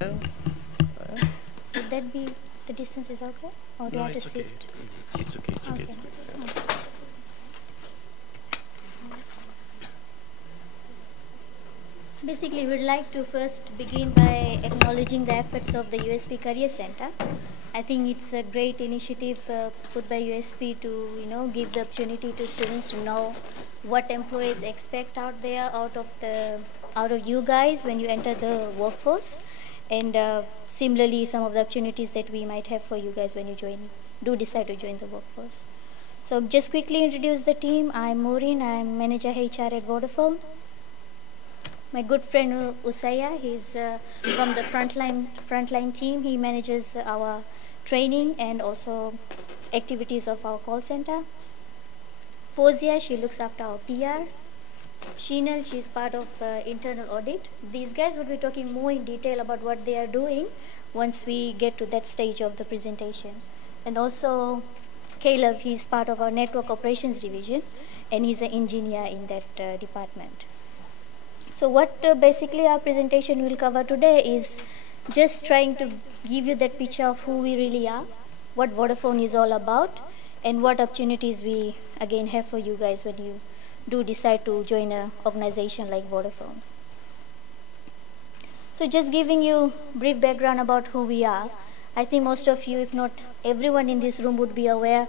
Would that be, the distance is okay? Or do you No, have to it's sit? okay. It's okay. It's okay. Okay. It's good. Basically, we'd like to first begin by acknowledging the efforts of the USP Career Center. I think it's a great initiative put by USP to, give the opportunity to students to know what employees expect out there out of you guys when you enter the workforce, and similarly some of the opportunities that we might have for you guys when you decide to join the workforce. So just quickly introduce the team. I'm Maureen. I'm manager HR at Vodafone. My good friend Usaya, he's from the frontline team. He manages our training and also activities of our call center. Fozia, she looks after our PR. Shinal, she's part of internal audit. These guys would be talking more in detail about what they are doing once we get to that stage of the presentation. And also Caleb, he's part of our network operations division, and he's an engineer in that department. So what basically our presentation will cover today is just trying to give you that picture of who we really are, what Vodafone is all about, and what opportunities we again have for you guys when you do decide to join an organization like Vodafone. So just giving you brief background about who we are. I think most of you, if not everyone in this room, would be aware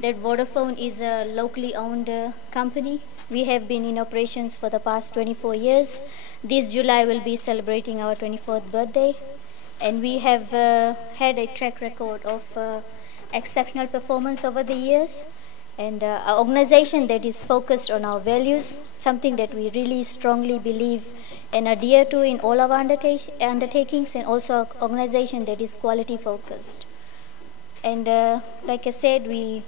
that Vodafone is a locally owned company. We have been in operations for the past 24 years. This July will be celebrating our 24th birthday. And we have had a track record of exceptional performance over the years. And our organization that is focused on our values, something that we really strongly believe and adhere to in all our undertakings, and also an organization that is quality focused. And like I said, we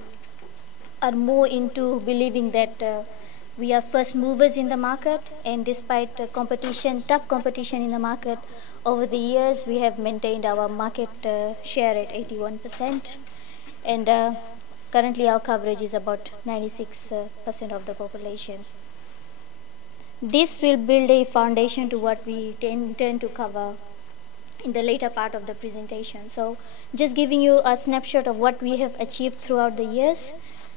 are more into believing that we are first movers in the market, and despite tough competition in the market, over the years we have maintained our market share at 81%, and currently our coverage is about 96% of the population. This will build a foundation to what we intend to cover in the later part of the presentation. So just giving you a snapshot of what we have achieved throughout the years.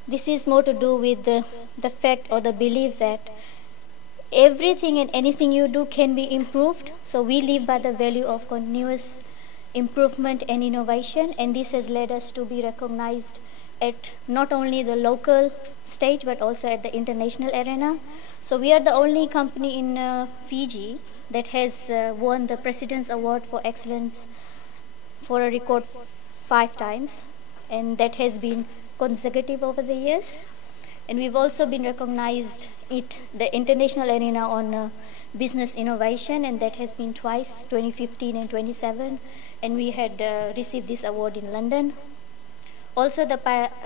This is more to do with the fact or the belief that everything and anything you do can be improved. So we live by the value of continuous improvement and innovation, and this has led us to be recognized at not only the local stage but also at the international arena. So we are the only company in Fiji that has won the President's Award for Excellence for a record 5 times, and that has been consecutive over the years. And we've also been recognized at the international arena on business innovation, and that has been twice, 2015 and 2017, and we had received this award in London. Also the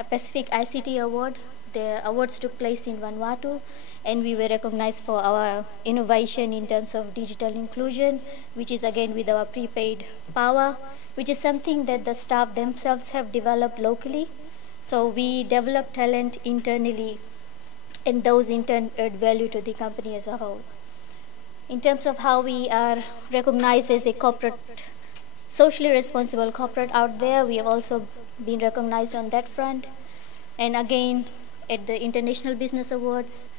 Pacific ICT Award, the awards took place in Vanuatu, and we were recognized for our innovation in terms of digital inclusion, which is again with our prepaid power, which is something that the staff themselves have developed locally. So we develop talent internally, and those in turn add value to the company as a whole. In terms of how we are recognized as a socially responsible corporate out there, we have also been recognized on that front. And again, at the International Business Awards,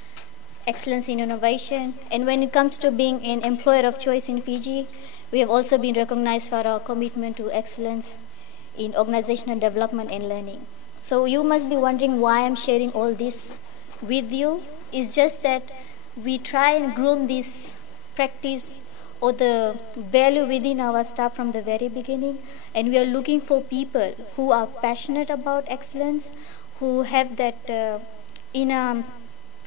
Excellence in Innovation. And when it comes to being an employer of choice in Fiji, we have also been recognized for our commitment to excellence in organizational development and learning. So you must be wondering why I'm sharing all this with you. It's just that we try and groom this practice or the value within our staff from the very beginning, and we are looking for people who are passionate about excellence, who have that inner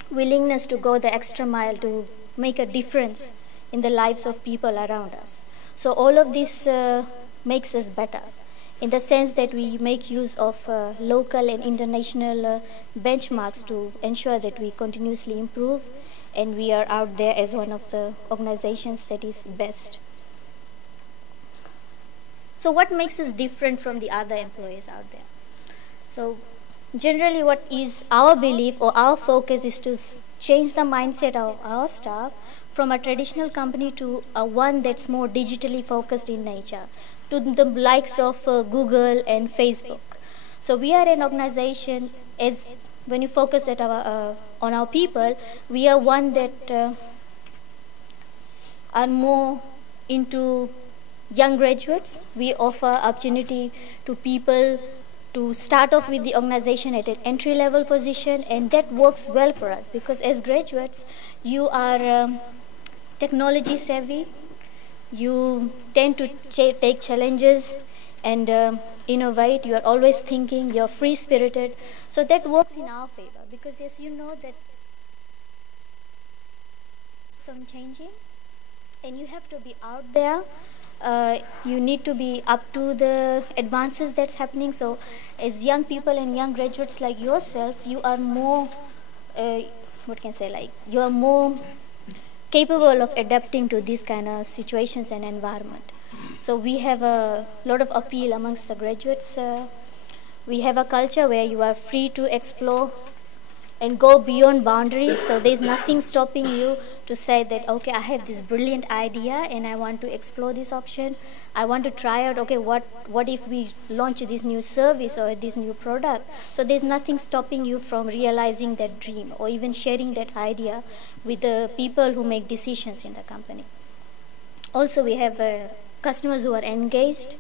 willingness to go the extra mile to make a difference in the lives of people around us. So all of this makes us better, in the sense that we make use of local and international benchmarks to ensure that we continuously improve, and we are out there as one of the organizations that is best. So what makes us different from the other employers out there? So generally what is our belief or our focus is to change the mindset of our staff from a traditional company to a one that's more digitally focused in nature, to the likes of Google and Facebook. So we are an organization, as when you focus at on our people, we are one that are more into young graduates. We offer opportunity to people to start off with the organization at an entry level position, and that works well for us because as graduates you are technology savvy, you tend to take challenges and innovate, you are always thinking, you're free spirited, so that works in our favor because yes, you know that some changing and you have to be out there. You need to be up to the advances that's happening. So as young people and young graduates like yourself, you are more what can I say, like you are more capable of adapting to these kind of situations and environment. So we have a lot of appeal amongst the graduates. We have a culture where you are free to explore and go beyond boundaries. So there's nothing stopping you to say that, okay, I have this brilliant idea and I want to explore this option. I want to try out, okay, what if we launch this new service or this new product? So there's nothing stopping you from realizing that dream or even sharing that idea with the people who make decisions in the company. Also, we have customers who are engaged,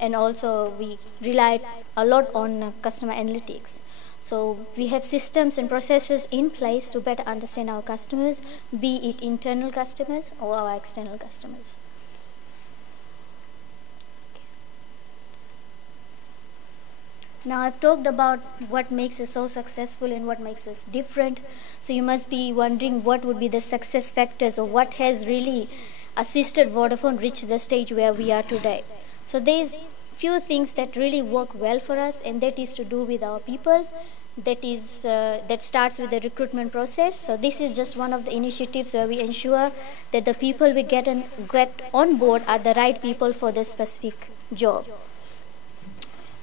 and also we rely a lot on customer analytics. So we have systems and processes in place to better understand our customers, be it internal customers or our external customers. Now I've talked about what makes us so successful and what makes us different. So you must be wondering what would be the success factors or what has really assisted Vodafone reach the stage where we are today. So there's few things that really work well for us, and that is to do with our people. That starts with the recruitment process. So this is just one of the initiatives where we ensure that the people we get on board are the right people for the specific job.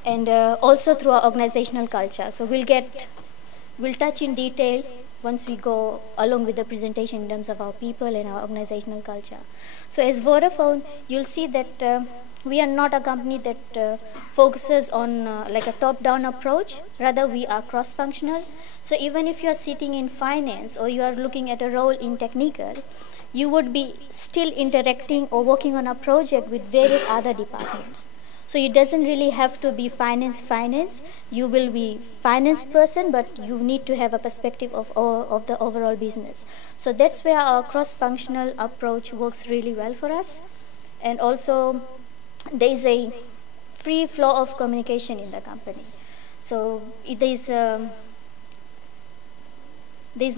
And also through our organizational culture. So we'll touch in detail once we go along with the presentation in terms of our people and our organizational culture. So as Vodafone, you'll see that we are not a company that focuses on like a top-down approach. Rather, we are cross-functional. So even if you are sitting in finance or you are looking at a role in technical, you would be still interacting or working on a project with various other departments. So it doesn't really have to be finance. You will be finance person, but you need to have a perspective of the overall business. So that's where our cross-functional approach works really well for us. And also, there is a free flow of communication in the company. So there's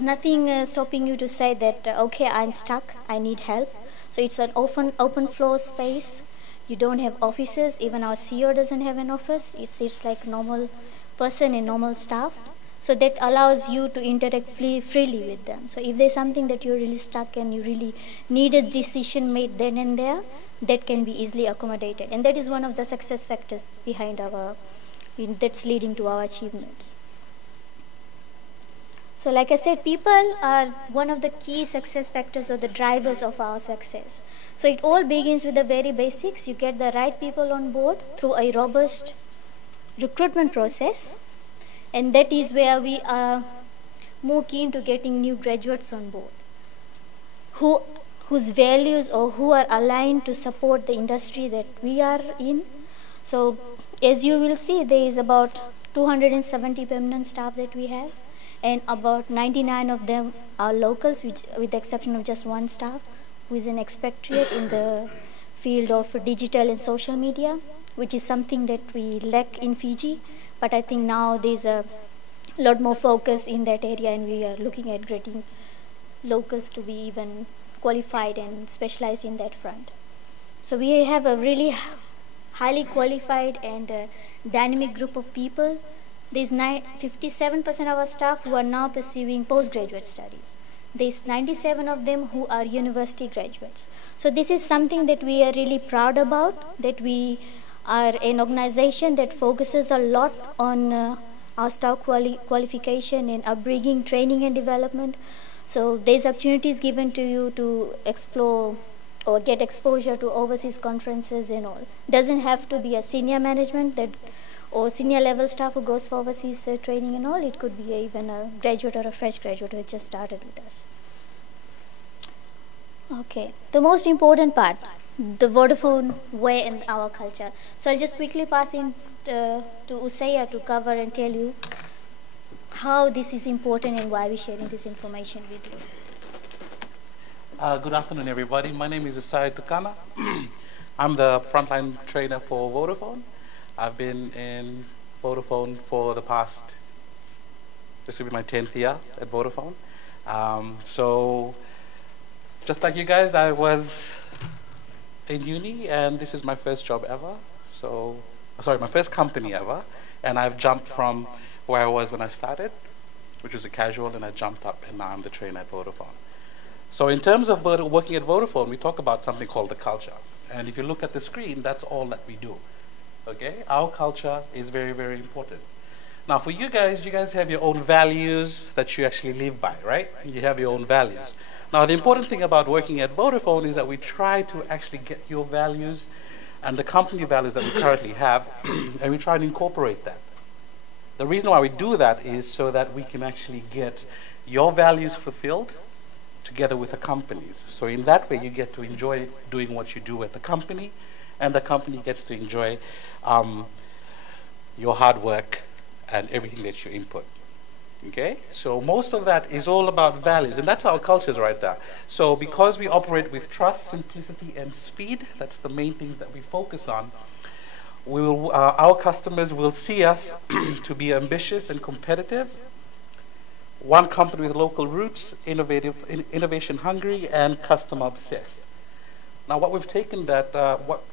nothing stopping you to say that, okay, I'm stuck, I need help. So it's an open floor space. You don't have offices. Even our CEO doesn't have an office. It's like normal person and normal staff. So that allows you to interact freely with them. So if there's something that you're really stuck and you really need a decision made then and there, that can be easily accommodated. And that is one of the success factors behind that's leading to our achievements. So like I said, people are one of the key success factors or the drivers of our success. So it all begins with the very basics. You get the right people on board through a robust recruitment process. And that is where we are more keen to getting new graduates on board whose values or who are aligned to support the industry that we are in. So as you will see, there is about 270 permanent staff that we have, and about 99 of them are locals, with the exception of just one staff who is an expatriate in the field of digital and social media, which is something that we lack in Fiji. But I think now there's a lot more focus in that area, and we are looking at getting locals to be even qualified and specialized in that front. So we have a really highly qualified and dynamic group of people. There's 57% of our staff who are now pursuing postgraduate studies. There's 97 of them who are university graduates. So this is something that we are really proud about, that we are an organization that focuses a lot on our staff qualification and upbringing, training and development. So there's opportunities given to you to explore or get exposure to overseas conferences and all. Doesn't have to be a senior management that or senior level staff who goes for overseas training and all. It could be even a graduate or a fresh graduate who just started with us. Okay, the most important part, the Vodafone way in our culture. So I'll just quickly pass in to Usaya to cover and tell you how this is important and why we're sharing this information with you. Good afternoon, everybody. My name is Usai Tukana. I'm the frontline trainer for Vodafone. I've been in Vodafone for the past, this will be my 10th year at Vodafone. So just like you guys, I was in uni and this is my first job ever. So, sorry, my first company ever. And I've jumped from where I was when I started, which was a casual, and I jumped up and now I'm the trainer at Vodafone. So in terms of working at Vodafone, we talk about something called the culture. And if you look at the screen, that's all that we do. Okay? Our culture is very, very important. Now for you guys have your own values that you actually live by, right? You have your own values. Now the important thing about working at Vodafone is that we try to actually get your values and the company values that we currently have, and we try and incorporate that. The reason why we do that is so that we can actually get your values fulfilled together with the company's. So in that way, you get to enjoy doing what you do at the company, and the company gets to enjoy your hard work and everything that you input. Okay? So most of that is all about values, and that's our cultures right there. So because we operate with trust, simplicity, and speed, that's the main things that we focus on, our customers will see us to be ambitious and competitive, one company with local roots, innovation hungry, and customer obsessed. Now, what we've taken that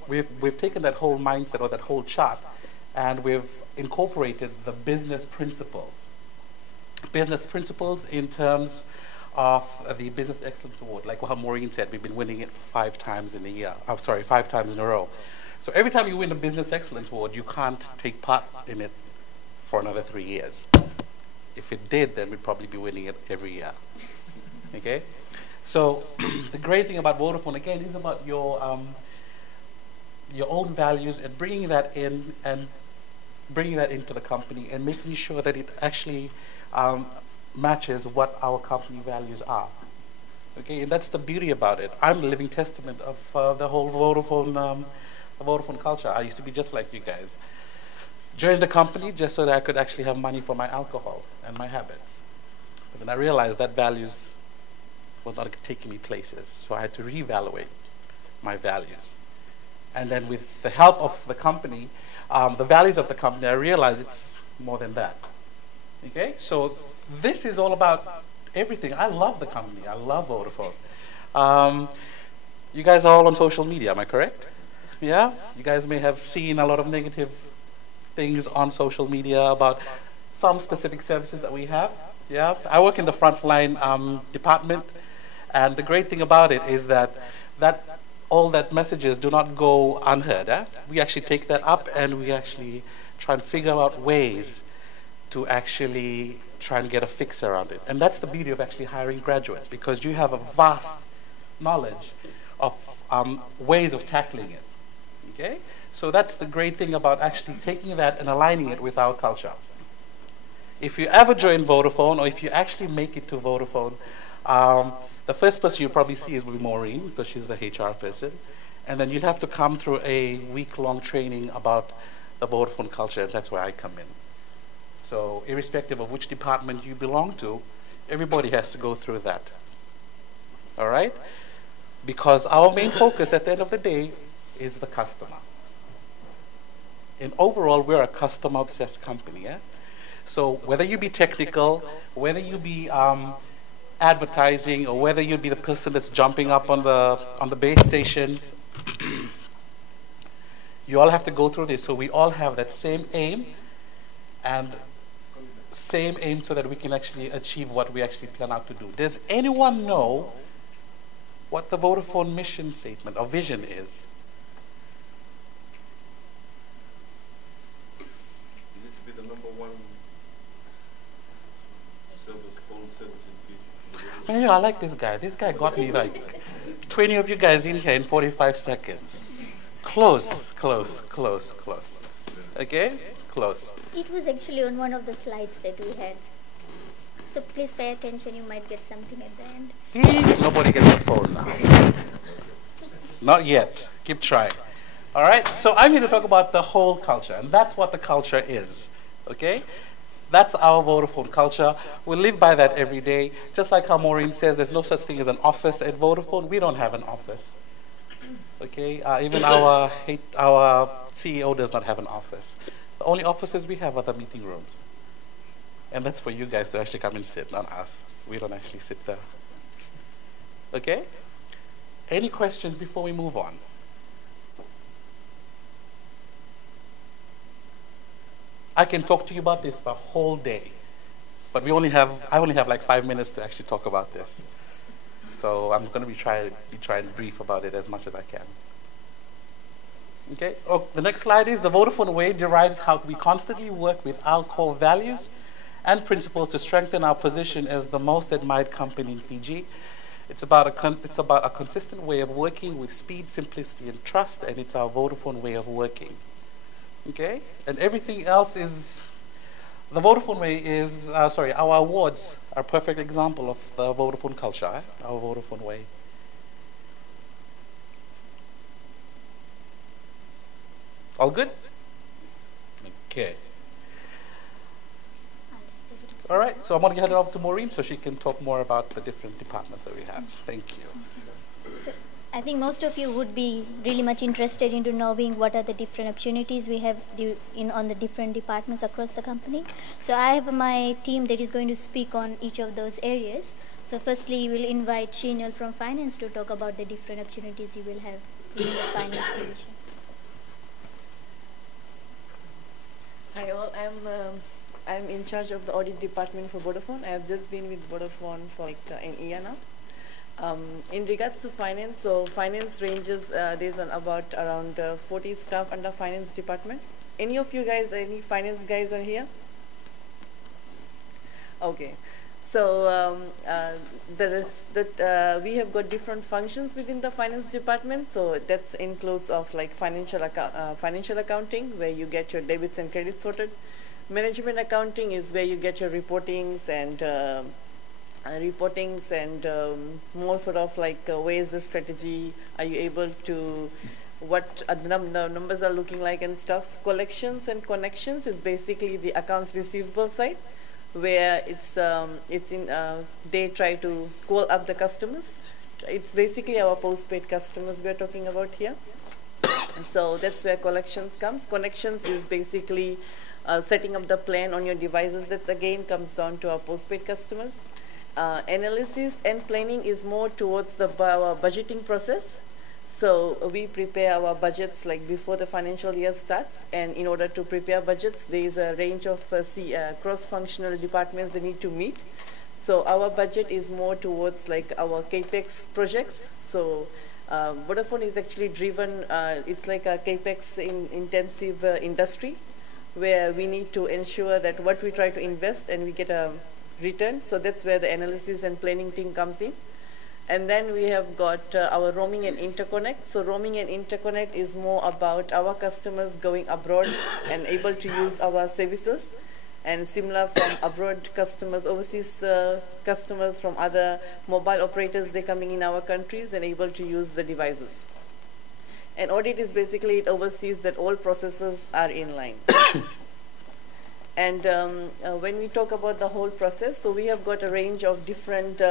we've taken that whole mindset or that whole chart, and we've incorporated the business principles. Business principles in terms of the Business Excellence Award, like what Maureen said, we've been winning it for 5 times in a year. I'm sorry, 5 times in a row. So every time you win a Business Excellence Award, you can't take part in it for another 3 years. If it did, then we'd probably be winning it every year. Okay? So the great thing about Vodafone, again, is about your own values and bringing that in and bringing that into the company and making sure that it actually matches what our company values are. Okay, and that's the beauty about it. I'm a living testament of the whole Vodafone culture. I used to be just like you guys. Joined the company just so that I could actually have money for my alcohol and my habits. But then I realized that values was not taking me places, so I had to reevaluate my values. And then with the help of the company, the values of the company, I realized it's more than that. Okay, so this is all about everything. I love the company. I love Vodafone. You guys are all on social media, am I correct? Yeah? You guys may have seen a lot of negative things on social media about some specific services that we have. Yeah? I work in the frontline department, and the great thing about it is that all that messages do not go unheard. We actually take that up and we actually try and figure out ways to actually try and get a fix around it. And that's the beauty of actually hiring graduates, because you have a vast knowledge of ways of tackling it. Okay? So that's the great thing about actually taking that and aligning it with our culture. If you ever join Vodafone, or if you actually make it to Vodafone, the first person you'll probably see will be Maureen, because she's the HR person. And then you'll have to come through a week-long training about the Vodafone culture, and that's where I come in. So irrespective of which department you belong to, everybody has to go through that. All right? Because our main focus at the end of the day is the customer. And overall, we're a customer-obsessed company. Yeah? So whether you be technical, whether you be advertising, or whether you be the person that's jumping up on the base stations, you all have to go through this. So we all have that same aim, and same aim so that we can actually achieve what we actually plan out to do. Does anyone know what the Vodafone mission statement or vision is? It needs to be the #1 phone service in the future. And, I like this guy. This guy got me like 20 of you guys in here in 45 seconds. Close, close, close, close. Okay? Close. It was actually on one of the slides that we had. So please pay attention, you might get something at the end. See? Nobody gets a phone now. Not yet. Keep trying. All right? So I'm here to talk about the whole culture, and that's what the culture is. Okay? That's our Vodafone culture. We live by that every day. Just like how Maureen says, there's no such thing as an office at Vodafone. We don't have an office. Okay? Even our CEO does not have an office. The only offices we have are the meeting rooms. And that's for you guys to actually come and sit, not us. We don't actually sit there. Okay? Any questions before we move on? I can talk to you about this the whole day, but I only have like 5 minutes to actually talk about this. So I'm going to be trying brief about it as much as I can. Okay. Oh, the next slide is the Vodafone way derives how we constantly work with our core values and principles to strengthen our position as the most admired company in Fiji. It's about a consistent way of working with speed, simplicity, and trust, and it's our Vodafone way of working. Okay, and everything else is, the Vodafone way is, our awards are a perfect example of the Vodafone culture, our Vodafone way. All good? Okay. All right, so I'm going to hand it off to Maureen so she can talk more about the different departments that we have. Thank you. So I think most of you would be really much interested into knowing what are the different opportunities we have on the different departments across the company. So I have my team that is going to speak on each of those areas. So firstly, we'll invite Shinal from Finance to talk about the different opportunities you will have in the Finance division. Hi all, I'm in charge of the audit department for Vodafone. I have just been with Vodafone for like an year now. In regards to finance, so finance ranges, there's about around 40 staff under finance department. Any of you guys, any finance guys are here? Okay. So we have got different functions within the finance department. So that includes of like financial accounting, where you get your debits and credits sorted. Management accounting is where you get your reportings and more sort of like where is the strategy, are you able to, what are the numbers are looking like and stuff. Collections and connections is basically the accounts receivable side, where they try to call up the customers. It's basically our postpaid customers we're talking about here. So that's where collections comes. Connections is basically setting up the plan on your devices. That again comes down to our postpaid customers. Analysis and planning is more towards our budgeting process. So we prepare our budgets like before the financial year starts, and in order to prepare budgets, there is a range of cross-functional departments that need to meet. So our budget is more towards like our CAPEX projects. So Vodafone is actually driven, it's like a CAPEX intensive industry, where we need to ensure that what we try to invest and we get a return. So that's where the analysis and planning team comes in. And then we have got our roaming and interconnect. So roaming and interconnect is more about our customers going abroad and able to use our services. And similar from abroad customers, overseas customers from other mobile operators, they're coming in our countries and able to use the devices. And audit is basically, it oversees that all processes are in line. And when we talk about the whole process, so we have got a range of different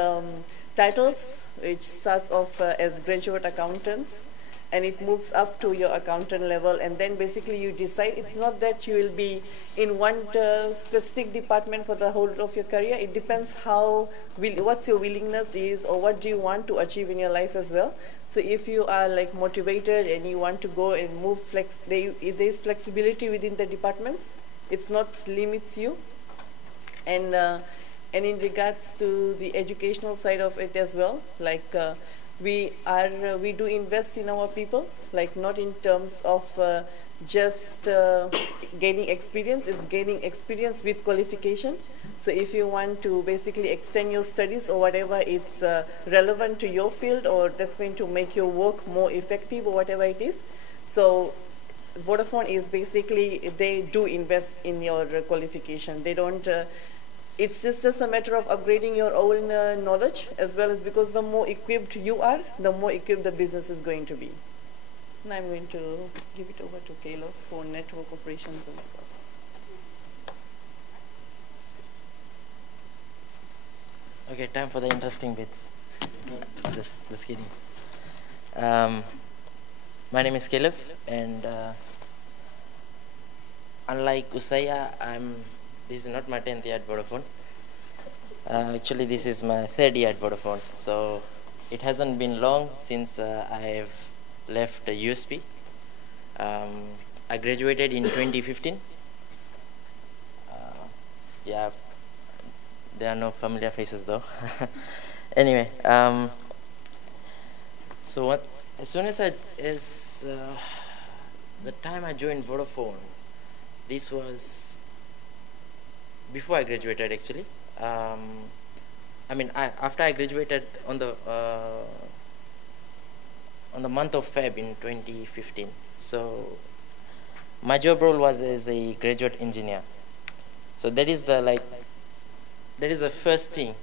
titles, which starts off as graduate accountants, and it moves up to your accountant level, and then basically you decide. It's not that you will be in one specific department for the whole of your career. It depends what's your willingness is, or what do you want to achieve in your life as well. So if you are like motivated and you want to go and move, there is flexibility within the departments. It's not limits you. And in regards to the educational side of it as well, like we do invest in our people, like not in terms of just gaining experience. It's gaining experience with qualification. So if you want to basically extend your studies or whatever, it's relevant to your field, or that's going to make your work more effective or whatever it is. So Vodafone is basically, they do invest in your qualification. They don't, it's just a matter of upgrading your own knowledge, as well as, because the more equipped you are, the more equipped the business is going to be. And I'm going to give it over to Caleb for network operations and stuff. Okay, time for the interesting bits. Just kidding. My name is Caleb, and unlike Usaya, this is not my 10th year at Vodafone. Actually, this is my 3rd year at Vodafone. So it hasn't been long since I've left USP. I graduated in 2015. Yeah, there are no familiar faces though. Anyway, so as soon as the time I joined Vodafone, this was before I graduated actually. After I graduated on the month of Feb in 2015. So my job role was as a graduate engineer. So that is the first thing,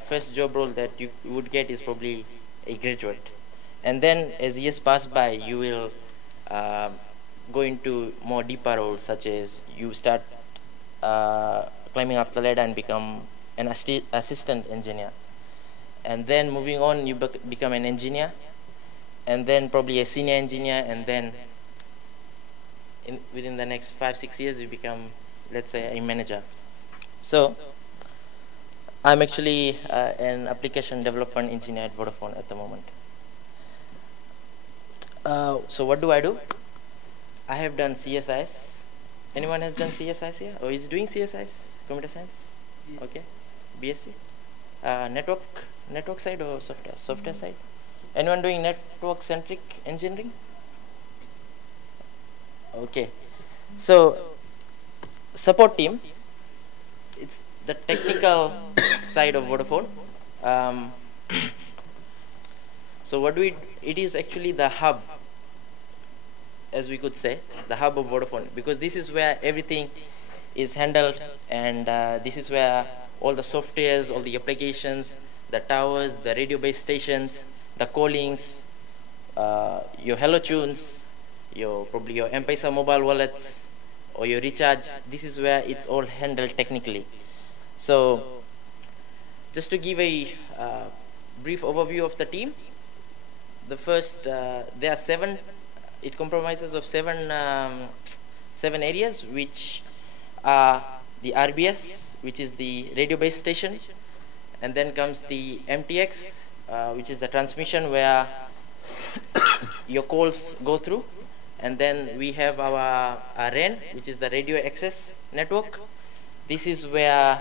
first job role that you would get is probably a graduate. And then as years pass by, you will go into more deeper roles, such as you start climbing up the ladder and become an assistant engineer. And then moving on, you become an engineer, and then probably a senior engineer, and then within the next 5-6 years, you become, let's say, a manager. So I'm actually an application development engineer at Vodafone at the moment. So what do? I have done CSIS. Anyone has done CSIS here? Or is doing CSIS? Computer science? Yes. Okay. BSc? Network side or software? Software side? Anyone doing network-centric engineering? Okay. So, support team, it's the technical side of Vodafone. So what it is actually the hub, as we could say, the hub of Vodafone, because this is where everything is handled, and this is where all the softwares, all the applications, the towers, the radio base stations, the callings, your Hello Tunes, probably your M-Pesa mobile wallets, or your recharge, this is where it's all handled technically. So just to give a brief overview of the team, the first, there are 7, it comprises of 7 areas, which are the RBS, which is the radio base station, and then comes the MTX, which is the transmission where your calls go through, and then we have our RAN, which is the radio access network. This is where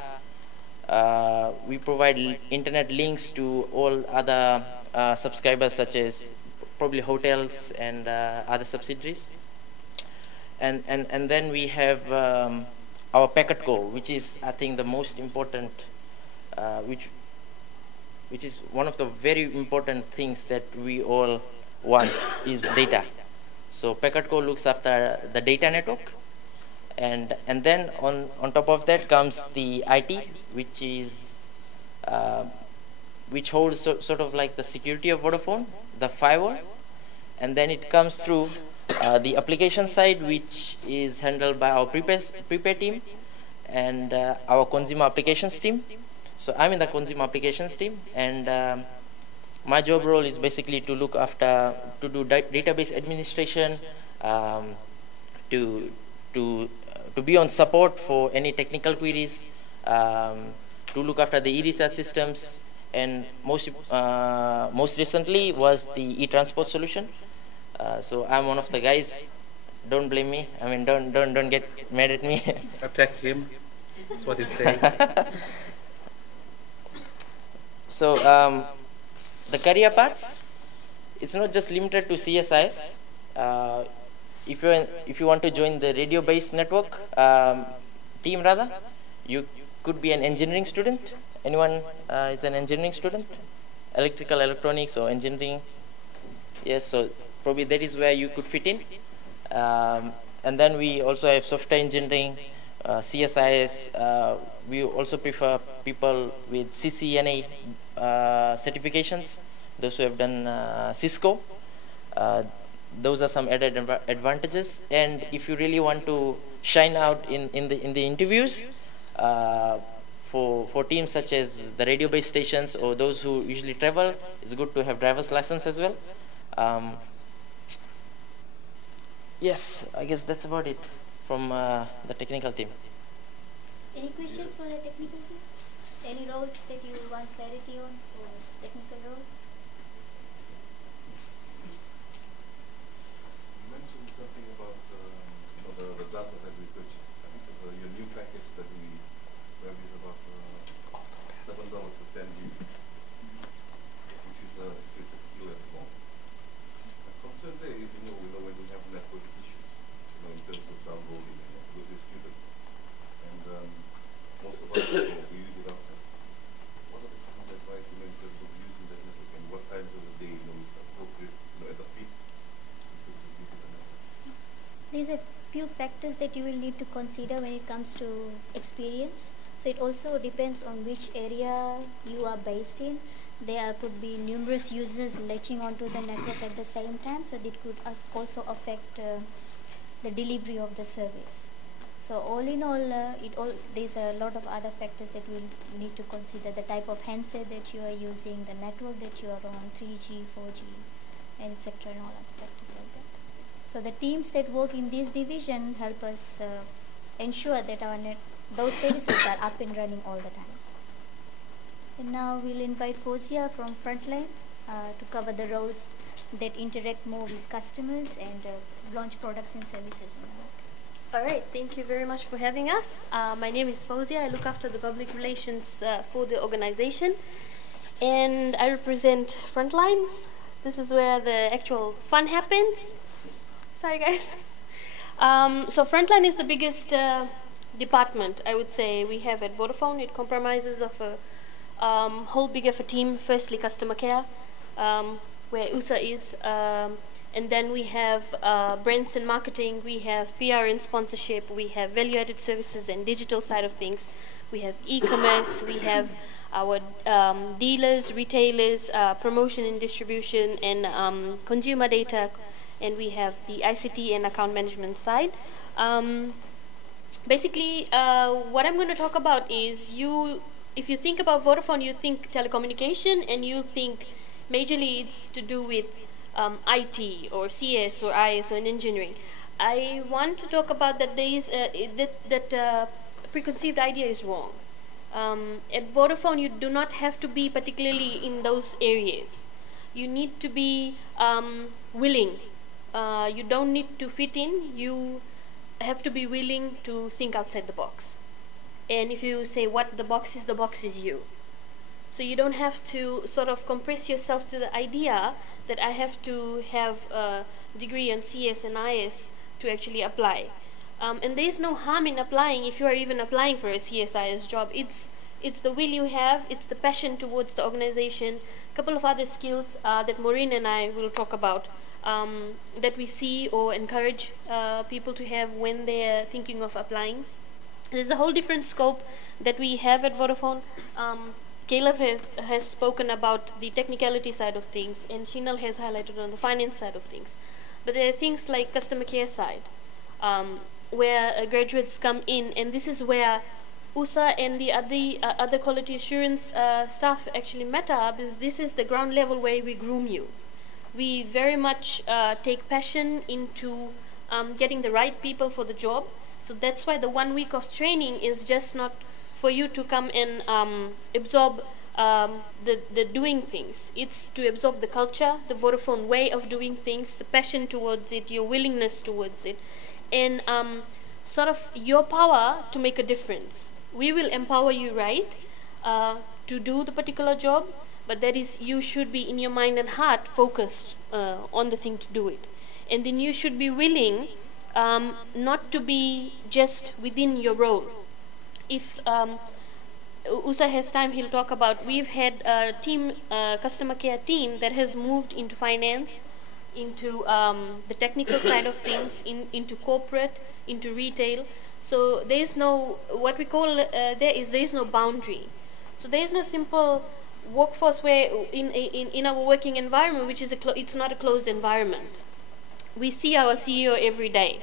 we provide internet links to all other subscribers, such as probably hotels and other subsidiaries. And then we have our packet core, which is, I think, the most important, which is one of the very important things that we all want, is data. So packet core looks after the data network, and then on top of that comes the IT, which is which holds sort of like the security of Vodafone, the firewall, and then it comes through the application side, which is handled by our prepaid team and our consumer applications team. So I'm in the consumer applications team, and my job role is basically to look after, to do database administration, to be on support for any technical queries, to look after the e-recharge systems, and most recently was the e-transport solution. So I'm one of the guys. Don't blame me. I mean, don't get mad at me. Attack him. That's what he's saying. So the career paths, it's not just limited to CSIS. If you want to join the radio-based network team, rather, you could be an engineering student. Anyone is an engineering student? Electrical, electronics, or engineering? Yes, so probably that is where you could fit in. And then we also have software engineering, CSIS. We also prefer people with CCNA certifications, those who have done Cisco. Those are some added advantages. And if you really want to shine out in the interviews, for teams such as the radio-based stations or those who usually travel, it's good to have driver's license as well. Yes, I guess that's about it from the technical team. Any questions for the technical team? Any roles that you want clarity on for technical roles? You mentioned something about the data that we purchase. I think your new package that we have is about $7 for 10 GB, which is so it's a killer at the moment. The concern there is, when we have network issues, in terms of downloading with the students, and most of us we use it outside. What are some advice in terms of using that network, and what times of the day is appropriate, at the peak, in terms of using the network? There's a few factors that you will need to consider when it comes to experience. So it also depends on which area you are based in. There could be numerous users latching onto the network at the same time, so that could also affect the delivery of the service. So all in all, there's a lot of other factors that we'll need to consider: the type of handset that you are using, the network that you are on, 3G, 4G, and etc., and all other factors like that. So the teams that work in this division help us ensure that those services are up and running all the time. And now we'll invite Fozia from Frontline to cover the roles that interact more with customers and launch products and services. All right, thank you very much for having us. My name is Fozia. I look after the public relations for the organization, and I represent Frontline. This is where the actual fun happens. Sorry, guys. So Frontline is the biggest department, I would say, we have at Vodafone. It comprises of a whole big of a team. Firstly, customer care, where USA is, and then we have brands and marketing, we have PR and sponsorship, we have value-added services and digital side of things, we have e-commerce, we have our dealers, retailers, promotion and distribution, and consumer data, and we have the ICT and account management side. Basically, what I'm going to talk about is if you think about Vodafone, you think telecommunication, and you think majorly it's to do with IT or CS or IS or engineering. I want to talk about that there is that preconceived idea is wrong. At Vodafone, you do not have to be particularly in those areas. You need to be willing. You don't need to fit in. You have to be willing to think outside the box. And if you say what the box is you. So you don't have to sort of compress yourself to the idea that I have to have a degree in CS and IS to actually apply. And there is no harm in applying if you are even applying for a CSIS job. It's the will you have, it's the passion towards the organization, a couple of other skills that Maureen and I will talk about that we see or encourage people to have when they're thinking of applying. There's a whole different scope that we have at Vodafone. Caleb has spoken about the technicality side of things, and Shinal has highlighted on the finance side of things. But there are things like customer care side, where graduates come in, and this is where USA and the other quality assurance staff actually matter, because this is the ground level where we groom you. We very much take passion into getting the right people for the job. So that's why the 1 week of training is just not for you to come and absorb the doing things. It's to absorb the culture, the Vodafone way of doing things, the passion towards it, your willingness towards it, and sort of your power to make a difference. We will empower you, right, to do the particular job, but that is, you should be in your mind and heart focused on the thing to do it. And then you should be willing not to be just within your role. If Usa has time, he'll talk about, we've had a team, customer care team that has moved into finance, into the technical side of things, into corporate, into retail. So there is no, what we call, there is no boundary. So there is no simple workforce where in our working environment, which is it's not a closed environment. We see our CEO every day.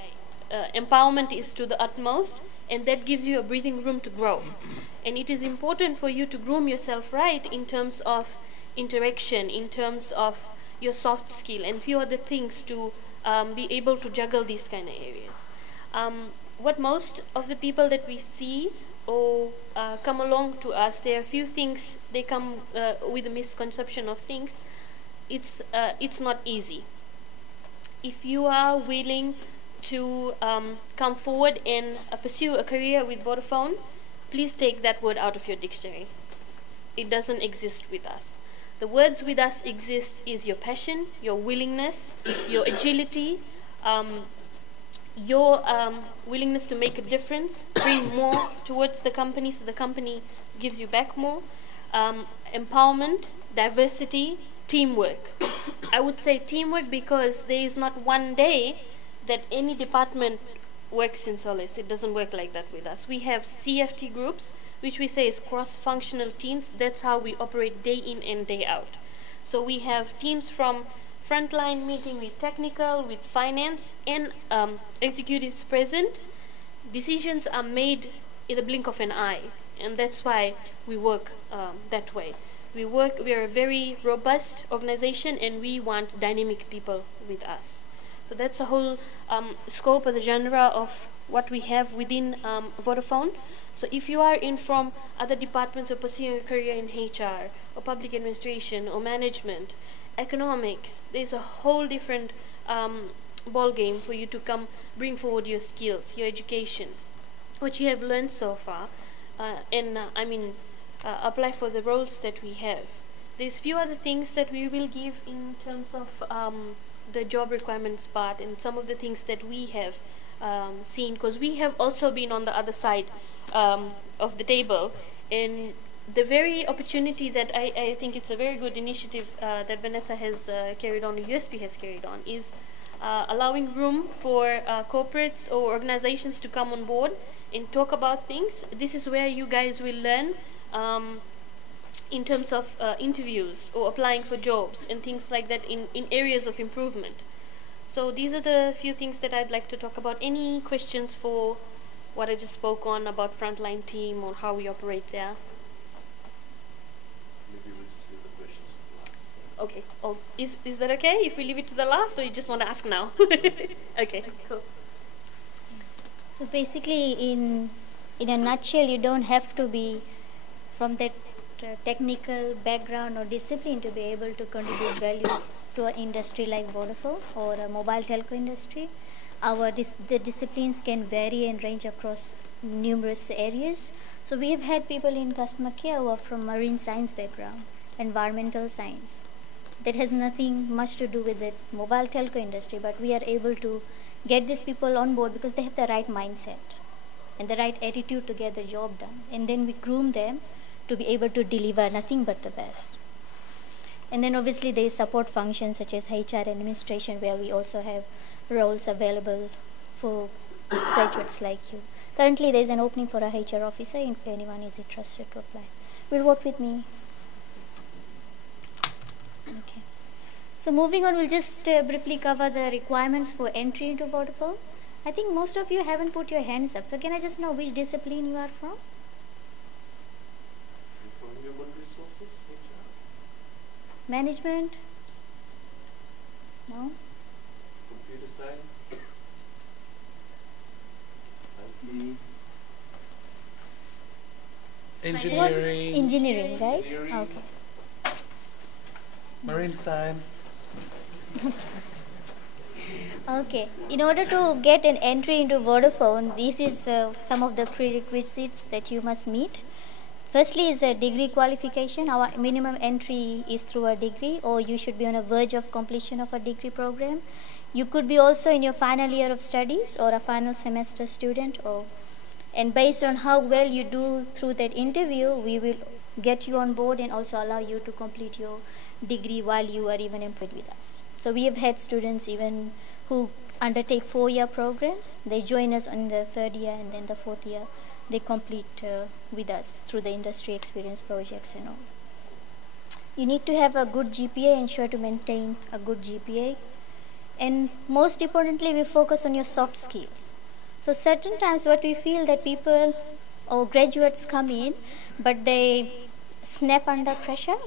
Empowerment is to the utmost, and that gives you a breathing room to grow. And it is important for you to groom yourself right in terms of interaction, in terms of your soft skill, and few other things to be able to juggle these kind of areas. What most of the people that we see or come along to us, there are a few things, they come with a misconception of things. It's not easy. If you are willing to come forward and pursue a career with Vodafone, please take that word out of your dictionary. It doesn't exist with us. The words with us exist is your passion, your willingness, your agility, your willingness to make a difference, bring more towards the company so the company gives you back more, empowerment, diversity, teamwork. I would say teamwork because there is not one day that any department works in solace. It doesn't work like that with us. We have CFT groups, which we say is cross-functional teams. That's how we operate day in and day out. So we have teams from frontline meeting with technical, with finance, and executives present. Decisions are made in the blink of an eye, and that's why we work that way. We are a very robust organization, and we want dynamic people with us. So that's the whole scope or the genre of what we have within Vodafone. So if you are in from other departments or pursuing a career in HR or public administration or management, economics, there's a whole different ball game for you to come bring forward your skills, your education, what you have learned so far, and apply for the roles that we have. There's few other things that we will give in terms of the job requirements part and some of the things that we have seen, because we have also been on the other side of the table. And the very opportunity that I think it's a very good initiative that Vanessa has carried on, USP has carried on, is allowing room for corporates or organizations to come on board and talk about things. This is where you guys will learn in terms of interviews or applying for jobs and things like that in areas of improvement. So these are the few things that I'd like to talk about. Any questions for what I just spoke on about frontline team or how we operate there? Maybe we'll just leave the questions to last. Okay. Oh, is that okay if we leave it to the last, or you just want to ask now? Okay, cool. So basically, in a nutshell, you don't have to be from that technical background or discipline to be able to contribute value to an industry like Vodafone or a mobile telco industry. The disciplines can vary and range across numerous areas. So we have had people in customer care who are from marine science background, environmental science. That has nothing much to do with the mobile telco industry, but we are able to get these people on board because they have the right mindset and the right attitude to get the job done. And then we groom them to be able to deliver nothing but the best. And then obviously there is support functions such as HR administration, where we also have roles available for graduates like you. Currently there is an opening for a HR officer if anyone is interested to apply. Will work with me. Okay. So moving on, we'll just briefly cover the requirements for entry into Vodafone. I think most of you haven't put your hands up, so can I just know which discipline you are from? From human resources, HR, Management? No? computer science, IT, Engineering, Engineering, right? Engineering. Okay. marine science. Okay. In order to get an entry into Vodafone, this is some of the prerequisites that you must meet. Firstly is a degree qualification. Our minimum entry is through a degree, or you should be on a verge of completion of a degree program. You could be also in your final year of studies or a final semester student, and based on how well you do through that interview, we will get you on board and also allow you to complete your degree while you are even employed with us. So we have had students even who undertake 4-year programs. They join us in the 3rd year, and then the 4th year they complete with us through the industry experience projects and all. You need to have a good GPA, ensure to maintain a good GPA. And most importantly, we focus on your soft skills. So certain times what we feel that people or graduates come in, but they snap under pressure,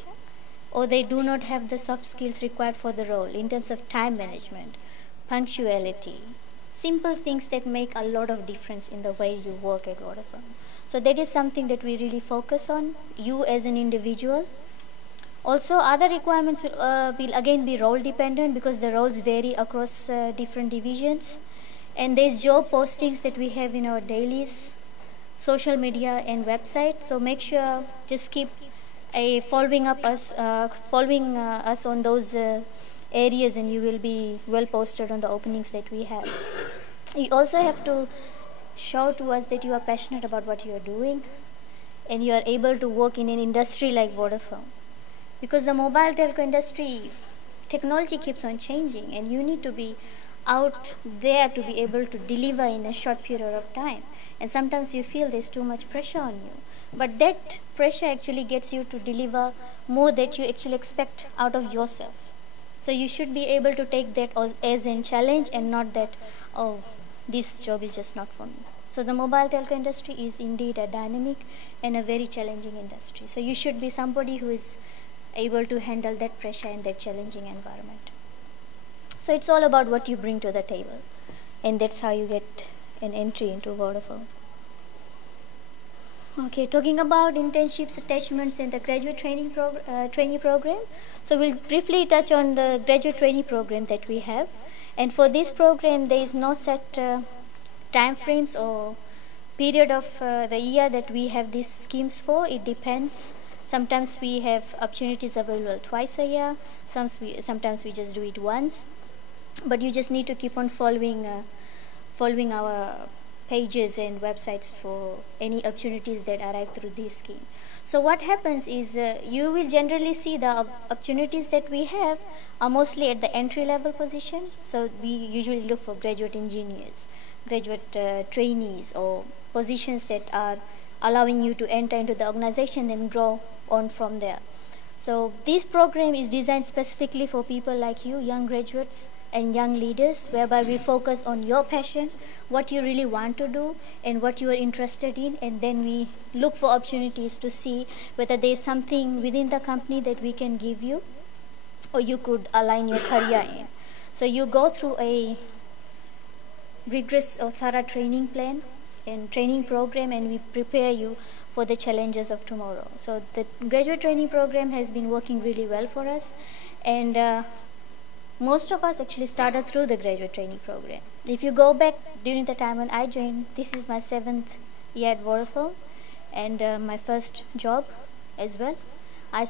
or they do not have the soft skills required for the role in terms of time management, punctuality, simple things that make a lot of difference in the way you work at Vodafone. So that is something that we really focus on, you as an individual. Also, other requirements will again be role dependent, because the roles vary across different divisions. And there's job postings that we have in our dailies, social media and website. So make sure, just keep following us on those areas, and you will be well posted on the openings that we have. You also have to show to us that you are passionate about what you are doing, and you are able to work in an industry like Vodafone. Because the mobile telco industry, technology keeps on changing, and you need to be out there to be able to deliver in a short period of time. And sometimes you feel there's too much pressure on you. But that pressure actually gets you to deliver more that you actually expect out of yourself. So you should be able to take that as a challenge, and not that, oh, this job is just not for me. So the mobile telco industry is indeed a dynamic and a very challenging industry. So you should be somebody who is able to handle that pressure in that challenging environment. So it's all about what you bring to the table, and that's how you get an entry into Vodafone. Okay, talking about internships, attachments, and the graduate trainee program. So we'll briefly touch on the graduate trainee program that we have. And for this program, there is no set time frames or period of the year that we have these schemes for. It depends. Sometimes we have opportunities available twice a year. Sometimes we just do it once. But you just need to keep on following our pages and websites for any opportunities that arrive through this scheme. So what happens is you will generally see the opportunities that we have are mostly at the entry level position. So we usually look for graduate engineers, graduate trainees, or positions that are allowing you to enter into the organization and grow on from there. So this program is designed specifically for people like you, young graduates and young leaders, whereby we focus on your passion, what you really want to do, and what you are interested in, and then we look for opportunities to see whether there is something within the company that we can give you, or you could align your career in. So you go through a rigorous or thorough training plan and training program, and we prepare you for the challenges of tomorrow. So the graduate training program has been working really well for us, and most of us actually started through the graduate training program. If you go back during the time when I joined, this is my 7th year at Vodafone, and my first job as well. I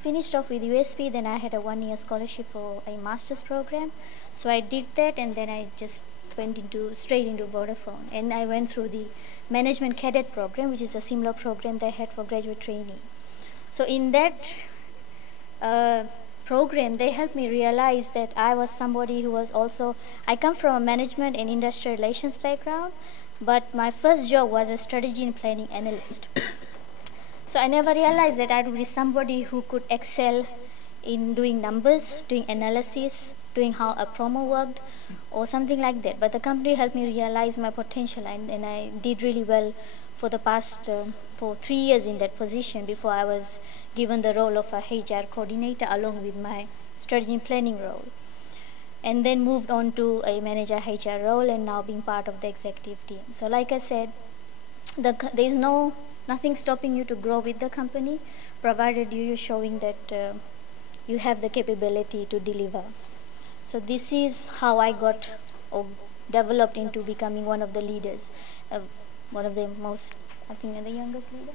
finished off with USP, then I had a 1-year scholarship for a master's program. So I did that, and then I just went straight into Vodafone, and I went through the management cadet program, which is a similar program they had for graduate trainee. So in that program, they helped me realize that I was somebody who was also, I come from a management and industrial relations background, but my first job was a strategy and planning analyst. So I never realized that I would be somebody who could excel in doing numbers, doing analysis, doing how a promo worked, or something like that. But the company helped me realize my potential, and I did really well for the past for 3 years in that position before I was given the role of a HR coordinator along with my strategy and planning role, and then moved on to a manager HR role, and now being part of the executive team. So like I said, there is nothing stopping you to grow with the company, provided you are showing that you have the capability to deliver. So this is how I got or developed into becoming one of the leaders, one of the most, I think, the youngest leader.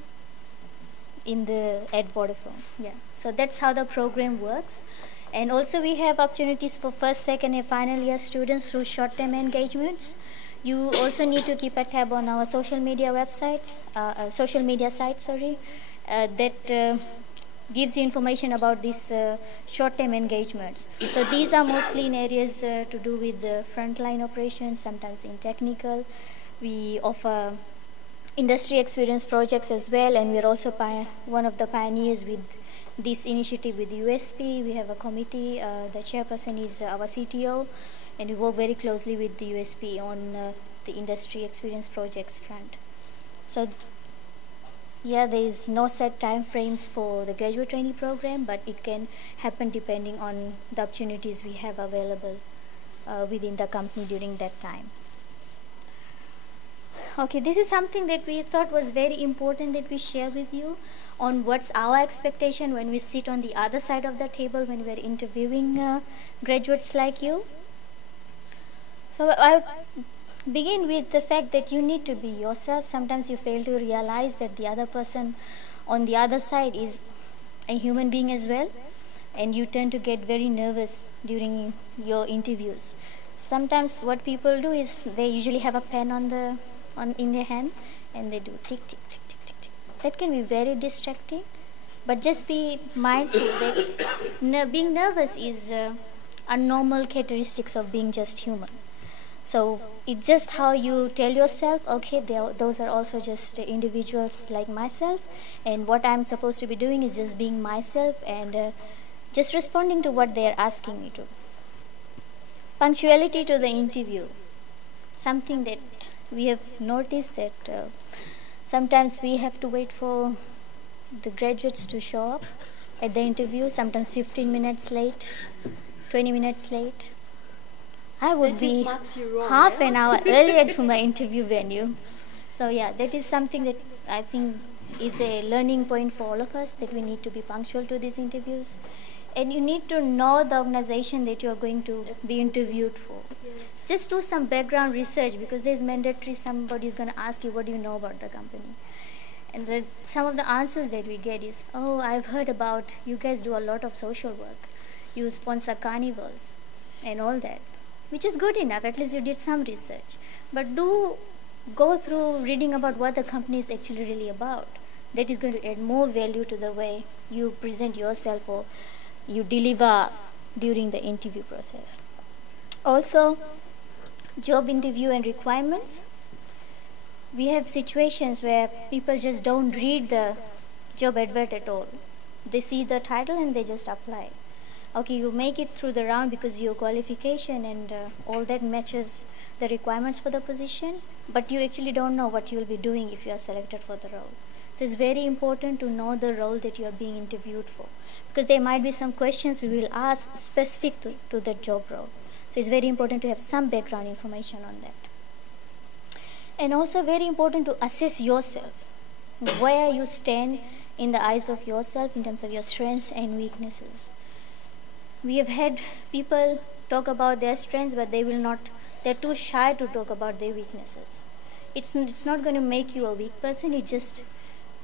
at Vodafone. Yeah, so that's how the program works. And also we have opportunities for first, second, and final year students through short-term engagements. You also need to keep a tab on our social media websites, social media sites, sorry, that gives you information about these short-term engagements. So these are mostly in areas to do with the frontline operations, sometimes in technical. We offer industry experience projects as well, and we're also one of the pioneers with this initiative with USP. We have a committee, the chairperson is our CTO, and we work very closely with the USP on the industry experience projects front. So yeah, there is no set time frames for the graduate trainee program, but it can happen depending on the opportunities we have available within the company during that time. Okay, this is something that we thought was very important that we share with you on what's our expectation when we sit on the other side of the table when we're interviewing graduates like you. So I begin with the fact that you need to be yourself. Sometimes you fail to realize that the other person on the other side is a human being as well, and you tend to get very nervous during your interviews. Sometimes what people do is they usually have a pen in their hand, and they do tick, tick, tick, tick, tick, tick. That can be very distracting, but just be mindful that being nervous is a normal characteristics of being just human. So it's just how you tell yourself, okay, those are also just individuals like myself, and what I'm supposed to be doing is just being myself and just responding to what they're asking me to. Punctuality to the interview, something that we have noticed that sometimes we have to wait for the graduates to show up at the interview, sometimes 15 minutes late, 20 minutes late. I would be half an hour earlier to my interview venue. So yeah, that is something that I think is a learning point for all of us, that we need to be punctual to these interviews. And you need to know the organization that you are going to be interviewed for. Just do some background research, because there's mandatory, somebody is going to ask you, what do you know about the company? And some of the answers that we get is, oh, I've heard about you guys do a lot of social work. You sponsor carnivals and all that, which is good enough. At least you did some research. But do go through reading about what the company is actually really about. That is going to add more value to the way you present yourself or you deliver during the interview process. Also, job interview and requirements. We have situations where people just don't read the job advert at all. They see the title and they just apply. Okay, you make it through the round because your qualification and all that matches the requirements for the position, but you actually don't know what you will be doing if you are selected for the role. So it's very important to know the role that you are being interviewed for, because there might be some questions we will ask specific to the job role. So it's very important to have some background information on that. And also very important to assess yourself, where you stand in the eyes of yourself in terms of your strengths and weaknesses. We have had people talk about their strengths, but they're too shy to talk about their weaknesses. It's not going to make you a weak person. It's just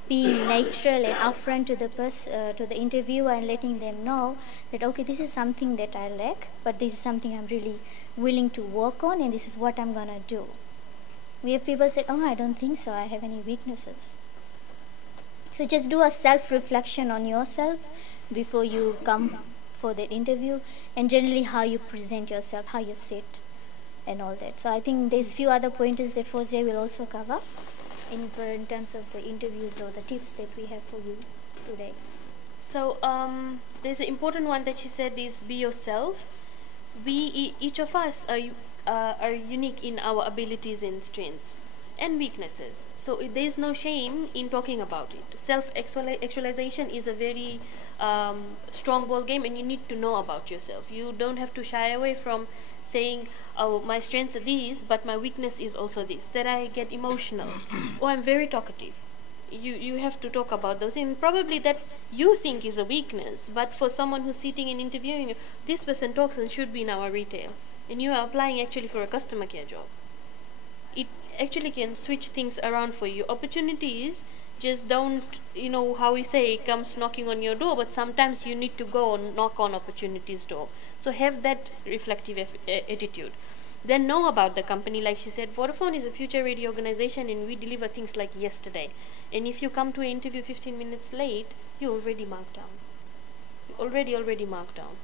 being natural and upfront to the interviewer and letting them know that, okay, this is something that I lack, but this is something I'm really willing to work on, and this is what I'm going to do. We have people say, oh, I don't think so, I have any weaknesses. So just do a self-reflection on yourself before you come for that interview, and generally how you present yourself, how you sit, and all that. So I think there's few other pointers that Fozia will also cover in terms of the interviews or the tips that we have for you today. So there's an important one that she said is be yourself. Each of us are unique in our abilities and strengths and weaknesses. So there's no shame in talking about it. Self-actualization is a very strong ball game, and you need to know about yourself. You don't have to shy away from saying, oh, my strengths are these, but my weakness is also this, that I get emotional, or I'm very talkative. You have to talk about those, and probably that you think is a weakness, but for someone who's sitting and interviewing you, this person talks and should be in our retail, and you are applying actually for a customer care job. It actually can switch things around for you. Opportunities Just don't, how we say, it comes knocking on your door, but sometimes you need to go and knock on opportunities door. So have that reflective attitude. Then know about the company. Like she said, Vodafone is a future ready organization, and we deliver things like yesterday. And if you come to an interview 15 minutes late, you're already marked down. Already marked down.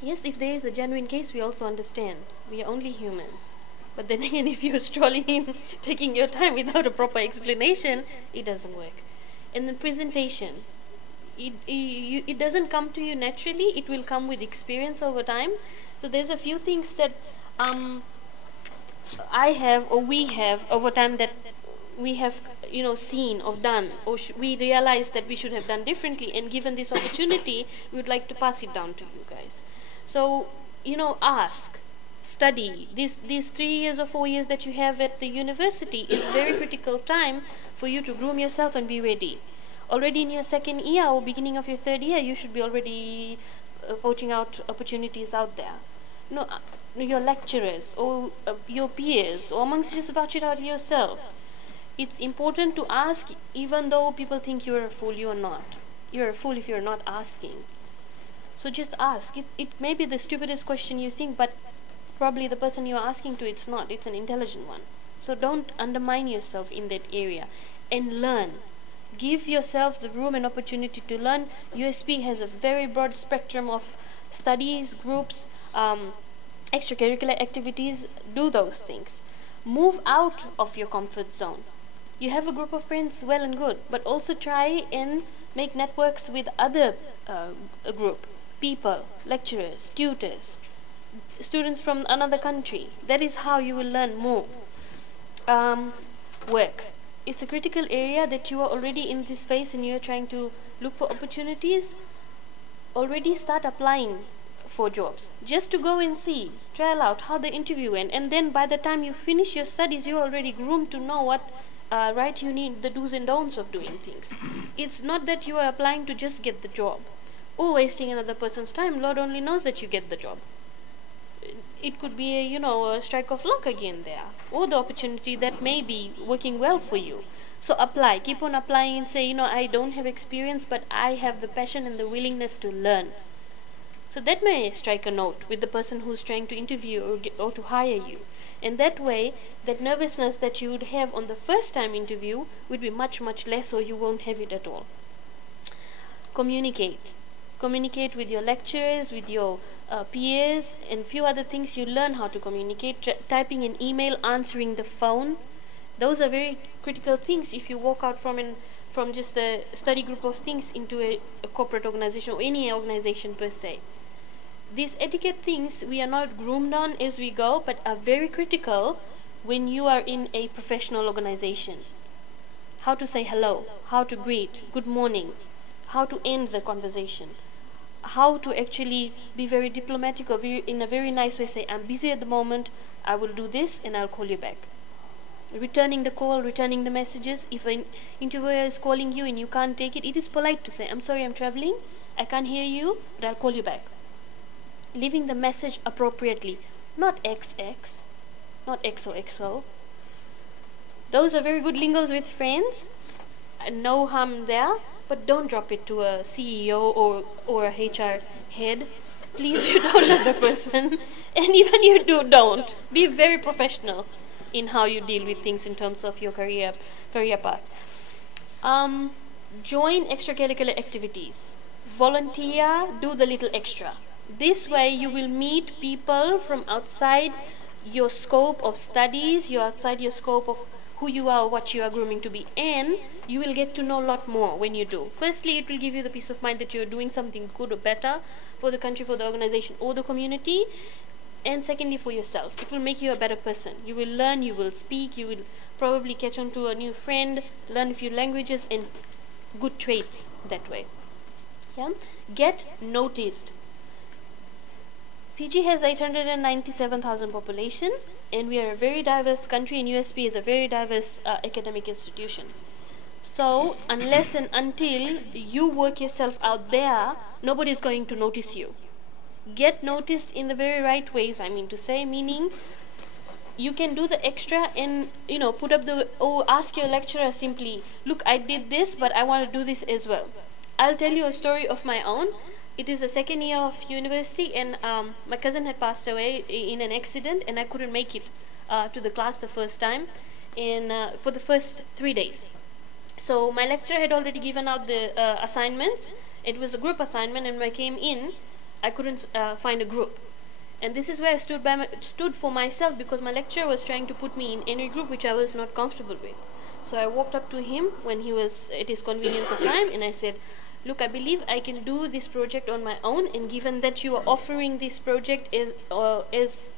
Yes, if there is a genuine case, we also understand. We are only humans. But then again, if you're strolling in, taking your time without a proper explanation, it doesn't work. And then presentation. It doesn't come to you naturally. It will come with experience over time. So there's a few things that I have, or we have over time, that we have seen or done, or we realize that we should have done differently, and given this opportunity, we would like to pass it down to you guys. So ask, study. These 3 years or 4 years that you have at the university is a very critical time for you to groom yourself and be ready. Already in your second year or beginning of your third year, you should be already poaching out opportunities out there. Your lecturers or your peers, or amongst just about it out yourself. It's important to ask, even though people think you're a fool. You are not. You're a fool if you're not asking. So just ask. It may be the stupidest question you think, but probably the person you're asking to, it's not. It's an intelligent one. So don't undermine yourself in that area, and learn. Give yourself the room and opportunity to learn. USP has a very broad spectrum of studies, groups, extracurricular activities. Do those things. Move out of your comfort zone. You have a group of friends, well and good, but also try and make networks with other group, people, lecturers, tutors, students from another country. That is how you will learn more. Work. It's a critical area that you are already in this phase and you are trying to look for opportunities. Already start applying for jobs, just to go and see, trial out how the interview went, and then by the time you finish your studies, you're already groomed to know what right you need, the do's and don'ts of doing things. It's not that you are applying to just get the job or wasting another person's time. Lord only knows that you get the job. It could be a strike of luck again there, or the opportunity that may be working well for you. So apply, keep on applying, and say, I don't have experience, but I have the passion and the willingness to learn. So that may strike a note with the person who's trying to interview or to hire you. And that way, that nervousness that you would have on the first time interview would be much, much less, or you won't have it at all. Communicate. Communicate with your lecturers, with your peers, and few other things. You learn how to communicate. Typing an email, answering the phone. Those are very critical things if you walk out from just a study group of things into a corporate organization or any organization per se. These etiquette things we are not groomed on as we go, but are very critical when you are in a professional organization. How to say hello, how to greet, good morning, how to end the conversation, how to actually be very diplomatic or in a very nice way say, I'm busy at the moment, I will do this and I'll call you back. Returning the call, returning the messages. If an interviewer is calling you and you can't take it, it is polite to say, I'm sorry, I'm traveling, I can't hear you, but I'll call you back. Leaving the message appropriately, not XX, not XOXO. Those are very good lingos with friends, no harm there, but don't drop it to a CEO or a HR head. Please, you don't know the person, and even you don't. Be very professional in how you deal with things in terms of your career path. Join extracurricular activities. Volunteer, do the little extra. This way you will meet people from outside your scope of studies, outside your scope of who you are, what you are grooming to be, and you will get to know a lot more when you do. Firstly, it will give you the peace of mind that you are doing something good or better for the country, for the organization, or the community. And secondly, for yourself, it will make you a better person. You will learn, you will speak, you will probably catch on to a new friend, learn a few languages, and good traits that way. Yeah? Get noticed. Fiji has 897,000 population, and we are a very diverse country, and USP is a very diverse academic institution. So unless and until you work yourself out there, nobody is going to notice you. Get noticed in the very right ways, I mean to say, meaning you can do the extra and, you know, put up the, oh, ask your lecturer simply, look, I did this, but I want to do this as well. I'll tell you a story of my own. It is the second year of university, and my cousin had passed away in an accident, and I couldn't make it to the class the first time, and for the first 3 days. So my lecturer had already given out the assignments. It was a group assignment, and when I came in, I couldn't find a group. And this is where I stood for myself, because my lecturer was trying to put me in any group which I was not comfortable with. So I walked up to him when he was at his convenience of time, and I said, look, I believe I can do this project on my own, and given that you are offering this project as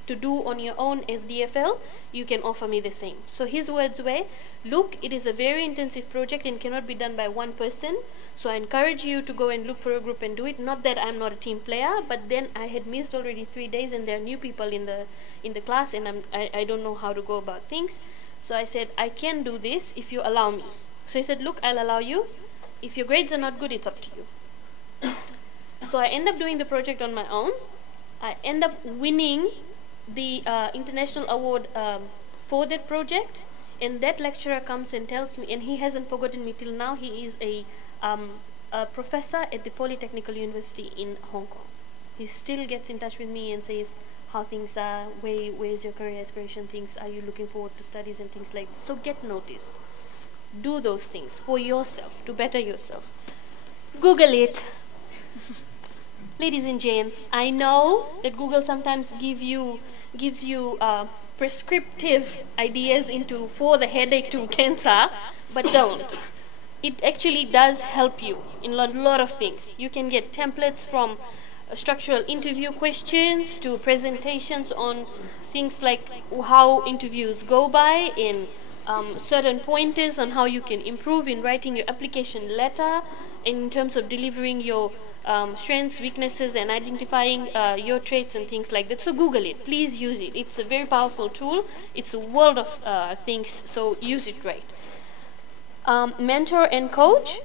to do on your own as DFL, you can offer me the same. So his words were, look, it is a very intensive project and cannot be done by one person, so I encourage you to go and look for a group and do it. Not that I'm not a team player, but then I had missed already 3 days, and there are new people in the class, and I don't know how to go about things. So I said, I can do this if you allow me. So he said, look, I'll allow you. If your grades are not good, it's up to you. So I end up doing the project on my own. I end up winning the international award for that project, and that lecturer comes and tells me, and he hasn't forgotten me till now. He is a professor at the Polytechnical University in Hong Kong. He still gets in touch with me and says how things are, where's your career aspiration, things, are you looking forward to studies and things like this. So get noticed. Do those things for yourself, to better yourself. Google it. Ladies and gents, I know that Google sometimes gives you prescriptive ideas for the headache to cancer, but don't. It actually does help you in a lot of things. You can get templates from structural interview questions to presentations on things like how interviews go by, in certain pointers on how you can improve in writing your application letter, in terms of delivering your strengths, weaknesses, and identifying your traits and things like that. So Google it. Please use it. It's a very powerful tool. It's a world of things, so use it right. Mentor and coach.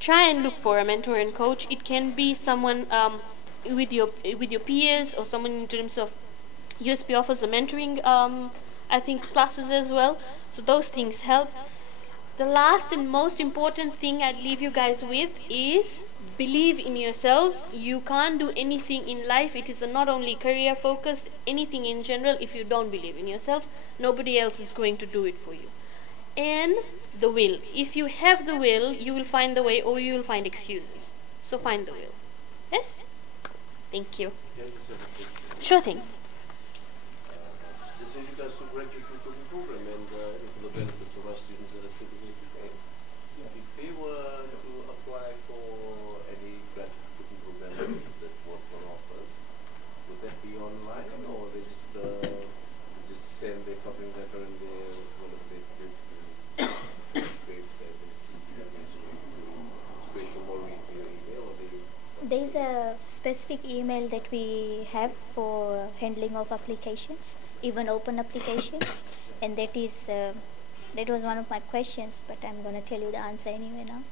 Try and look for a mentor and coach. It can be someone with your peers, or someone in terms of USP offers a mentoring I think classes as well. So those things help. The last and most important thing I'd leave you guys with is believe in yourselves. You can't do anything in life. It is not only career focused, anything in general. If you don't believe in yourself, nobody else is going to do it for you. And the will. If you have the will, you will find the way, or you will find excuses. So find the will. Yes? Thank you. Sure thing. This is regards to graduate recruitment program, and for the benefits of our students that are sitting here today. If they were to apply for any graduate recruitment program that Vodafone offers, would that be online, or they just send their covering letter and their whatever they transcripts and the CV and straight to Maureen to your email, or they? There is a specific email that we have for handling of applications, even open applications, and that is that was one of my questions, but I'm going to tell you the answer anyway now.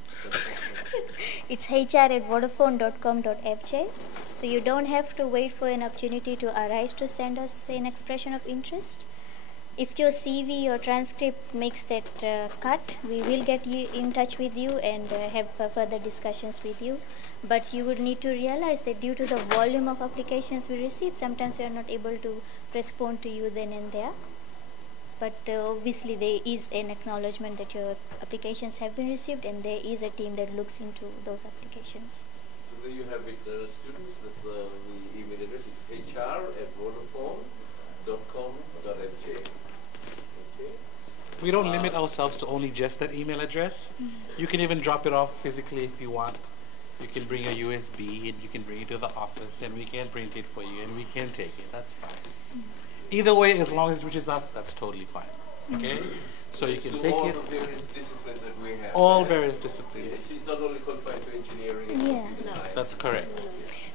It's hr@vodafone.com.fj. So you don't have to wait for an opportunity to arise to send us an expression of interest. If your CV or transcript makes that cut, we will get you in touch with you and have further discussions with you. But you would need to realize that due to the volume of applications we receive, sometimes we are not able to respond to you then and there. But obviously there is an acknowledgement that your applications have been received, and there is a team that looks into those applications. So there you have it, students. That's the email address. It's hr@vodafone.com.fj. We don't limit ourselves to only just that email address. You can even drop it off physically if you want. You can bring a USB and you can bring it to the office, and we can print it for you and we can take it. That's fine. Either way, as long as it reaches us, that's totally fine. Okay? So you can take all it. the various disciplines that we have. All right? various disciplines. It's not only confined to engineering and Yeah. computer science. That's correct.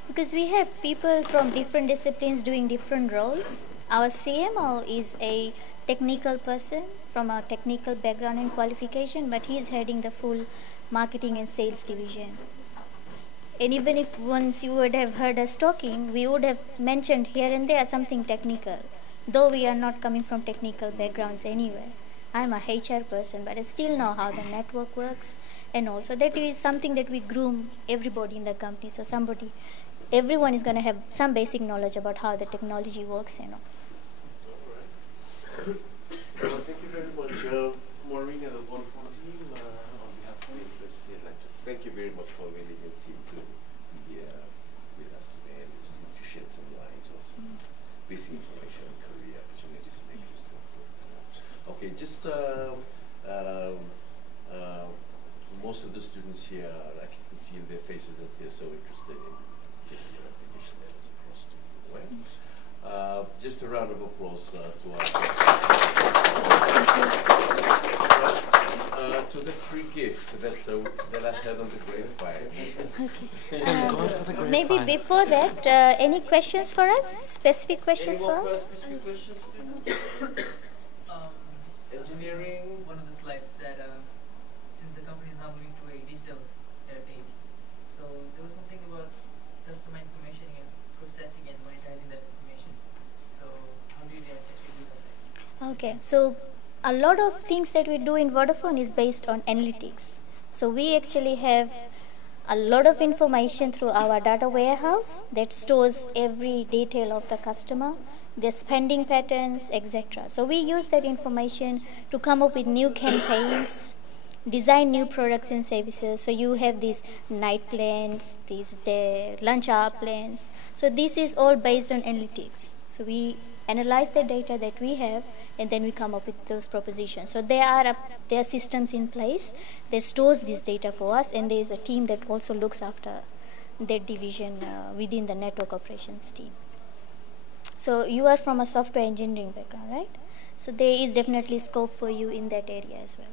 Because we have people from different disciplines doing different roles. Our CMO is a technical person from a technical background and qualification, but he is heading the full marketing and sales division. And even if once you would have heard us talking, we would have mentioned here and there something technical. though we are not coming from technical backgrounds anyway. I'm a HR person, but I still know how the network works, and also that is something that we groom everybody in the company. So everyone is going to have some basic knowledge about how the technology works, Well, thank you very much, Maureen and the Vodafone team. On behalf of the university, I'd like to thank you very much for willing your team to be here with us today and to shed some light on some basic information and career opportunities in existing. Okay, just most of the students here, I can see in their faces that they're so interested in getting your application letters across to you, right? Just a round of applause to our to the free gift that I had on the grapevine. Maybe before that, any questions for us? Specific questions for us? Specific questions, students? Engineering. One of the slides that since the company is now moving to a digital heritage, so there was something about customer information and processing and monetizing that information. So how do you actually do that? Okay, so a lot of things that we do in Vodafone is based on analytics. So we actually have a lot of information through our data warehouse that stores every detail of the customer, their spending patterns, etc. So we use that information to come up with new campaigns, design new products and services. So you have these night plans, these lunch hour plans. So this is all based on analytics. So we analyze the data that we have, and then we come up with those propositions. So there are systems in place that stores this data for us, and there is a team that also looks after that division within the network operations team. So you are from a software engineering background, right? So there is definitely scope for you in that area as well.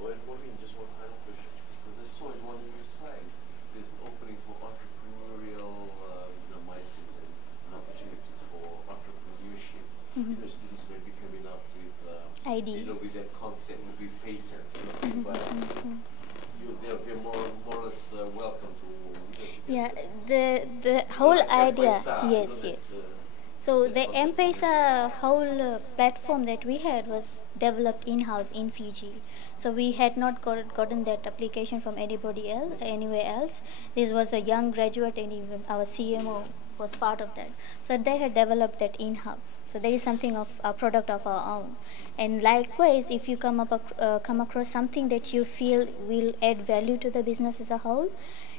Well, Maureen, just one final question, because I saw in one of your slides there's an opening for entrepreneurial mindsets and opportunities for entrepreneurship. Students may be coming up with ideas, with their concept, maybe patent, but they're more or less welcome to. Yeah, the whole idea, yes. So the M-Pesa whole platform that we had was developed in-house in Fiji. So we had not gotten that application from anybody else, anywhere else. This was a young graduate, and even our CMO was part of that. So they had developed that in-house. So there is something of a product of our own. And likewise, if you come across something that you feel will add value to the business as a whole,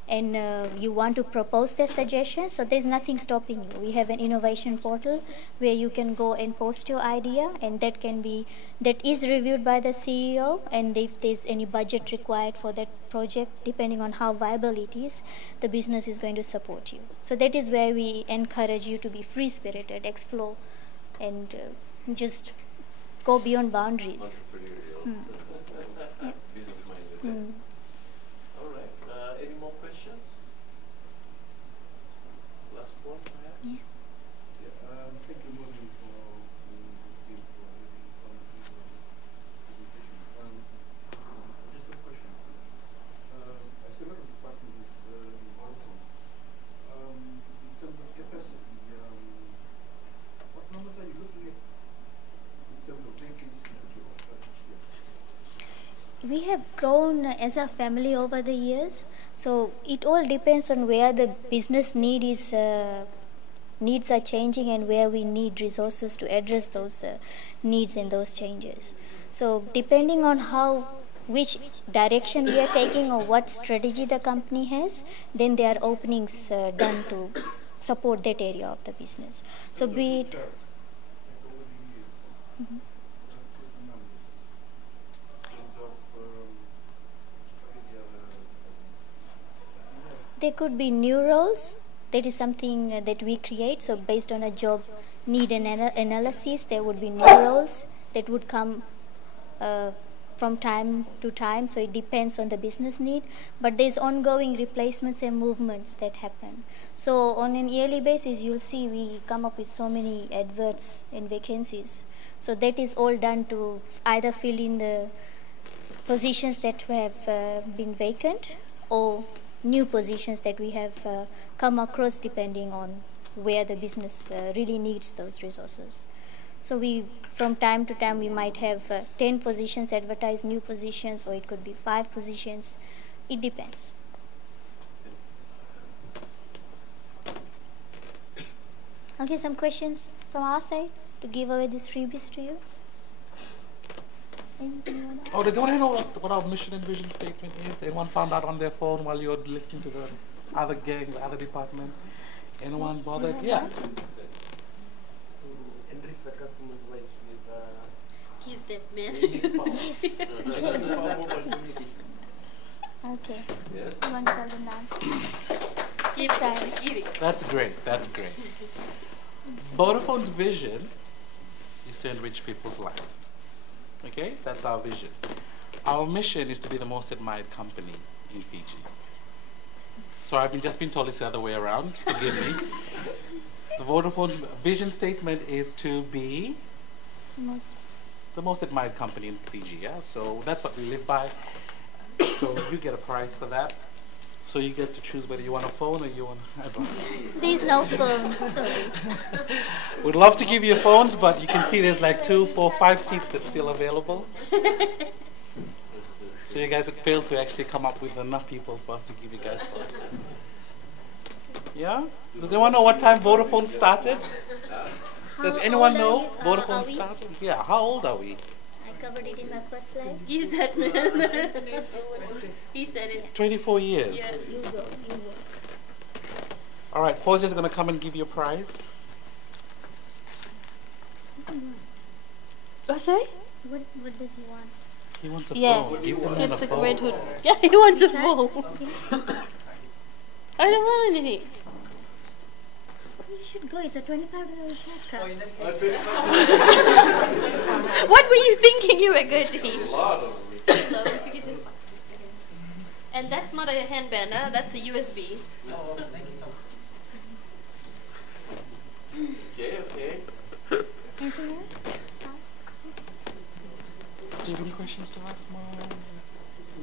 and you want to propose their suggestions, so there's nothing stopping you. We have an innovation portal where you can go and post your idea, and that is reviewed by the CEO, and if there's any budget required for that project, depending on how viable it is, the business is going to support you. So that is where we encourage you to be free-spirited, explore, and just go beyond boundaries. Entrepreneurial. Business-minded. All right. Any more questions? Last one, perhaps? Yeah. Thank you, Maureen, for the presentation. Just a question. I see a lot of departments in Vodafone. In terms of capacity, what numbers are you looking at in terms of vacancies that you offer each year? We have grown as a family over the years, so it all depends on where the business needs are changing and where we need resources to address those needs and those changes. So depending on which direction we are taking or what strategy the company has, then there are openings done to support that area of the business. So be it. There could be new roles. That is something that we create. So based on a job need and analysis, there would be new roles that would come from time to time. So it depends on the business need. But there's ongoing replacements and movements that happen. So on an yearly basis, you'll see we come up with so many adverts and vacancies. So that is all done to either fill in the positions that have been vacant or new positions that we have come across depending on where the business really needs those resources. So we, from time to time, we might have 10 positions advertised, new positions, or it could be 5 positions. It depends. Okay, some questions from our side to give away these freebies to you? Anything you wanna ask? Oh, does anyone know what our mission and vision statement is? Anyone found out on their phone while you were listening to the other gang, the other department? Anyone bothered? Yeah. To enrich the customer's life with Give that man. empower mobile communities. Okay. Yes. You want to tell them now? Give Try. it. Give it. That's great. That's great. Vodafone's vision is to enrich people's lives. Okay? That's our vision. Our mission is to be the most admired company in Fiji. So I've just been told it's the other way around. Forgive me. So the Vodafone's vision statement is to be Most. the most admired company in Fiji. Yeah. So that's what we live by. So you get a prize for that. So you get to choose whether you want a phone or you want. Please no phones. Sorry. We'd love to give you phones, but you can see there's like 2, 4, 5 seats that's still available. So you guys have failed to actually come up with enough people for us to give you guys phones. Yeah? Does anyone know what time Vodafone started? Does How anyone old know are Vodafone we? started? Yeah, how old are we? I covered it in my first slide. Give that man. He said it. 24 years. Yeah. You go. You go. All right, Fauzia's going to come and give you a prize. Oh, sorry? What does he want? He wants a Yeah. phone. Give the man a It's a phone. great hood. Yeah, he wants a phone. Okay. I don't want anything. You should go. It's a $25 recharge card. What were you thinking you were getting? A lot of them. And that's not a handband, huh? That's a USB. Oh, thank you so much. Okay, okay. Anything else? Do you have any questions to ask, Mom?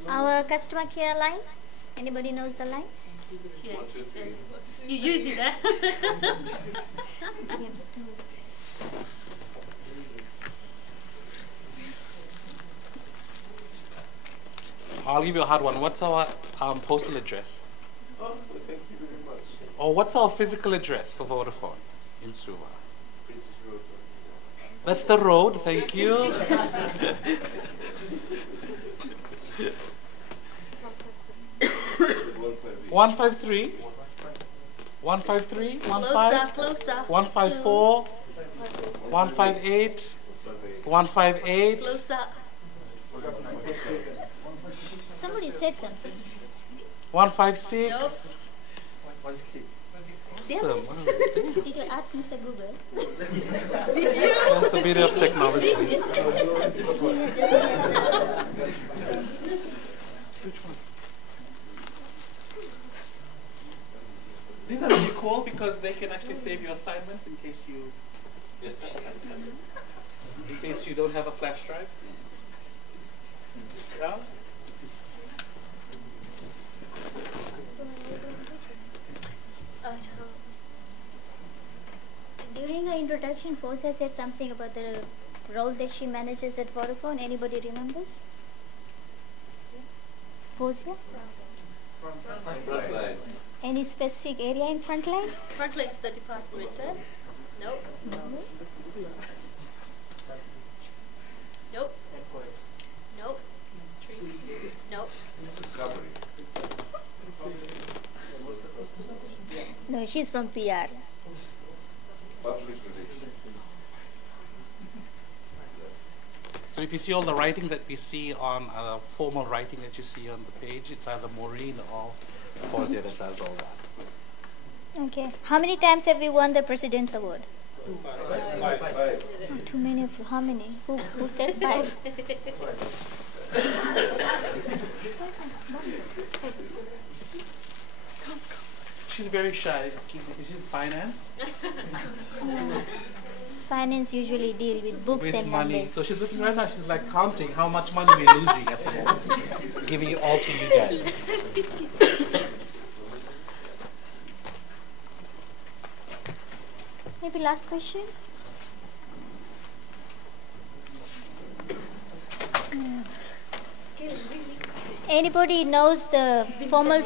Our customer care line. Anybody knows the line? Yeah, she said. You use it, huh? I'll give you a hard one. What's our postal address? Oh, thank you very much. Or what's our physical address for Vodafone in Suva? Princess Road. That's the road, thank you. 153. 153. 15. Closer. 154. 158. 158. Closer. Somebody said something. 156. Awesome. Did you ask Mr. Google? That's a bit of technology. Which one? These are really cool because they can actually save you assignments in case you don't have a flash drive. Yeah. During her introduction, Fausia said something about the role that she manages at Vodafone. Anybody remembers? Fausia? Frontline. Any specific area in frontline? Frontline's the department, sir. Nope. Nope. Nope. Nope. Discovery. No, she's from PR. Public relations. So if you see all the writing that we see on formal writing that you see on the page, it's either Maureen or Fausia that does all that. Okay. How many times have we won the President's Award? Five. Oh, too many of you. How many? Who said 5? She's very shy, excuse me, because she's finance Finance usually deal with books with and money. numbers. So she's looking right now, she's like counting how much money we're losing at the moment. Giving it all to you guys. Maybe last question? Anybody knows the formal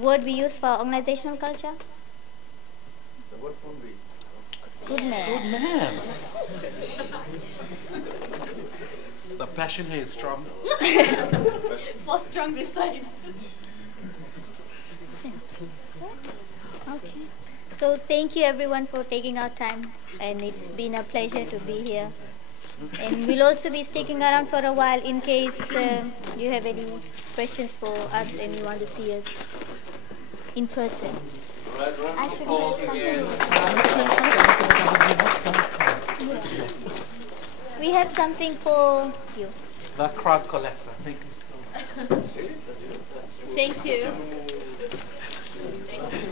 word we use for organizational culture? The word from me. Goodness. Man. The passion here is strong. For strong this time. Okay. So thank you everyone for taking our time, and it's been a pleasure to be here. And we'll also be sticking around for a while in case you have any questions for us and you want to see us in person. I should have something. Yeah. We have something for you. The crowd collector. Thank you so much. Thank you.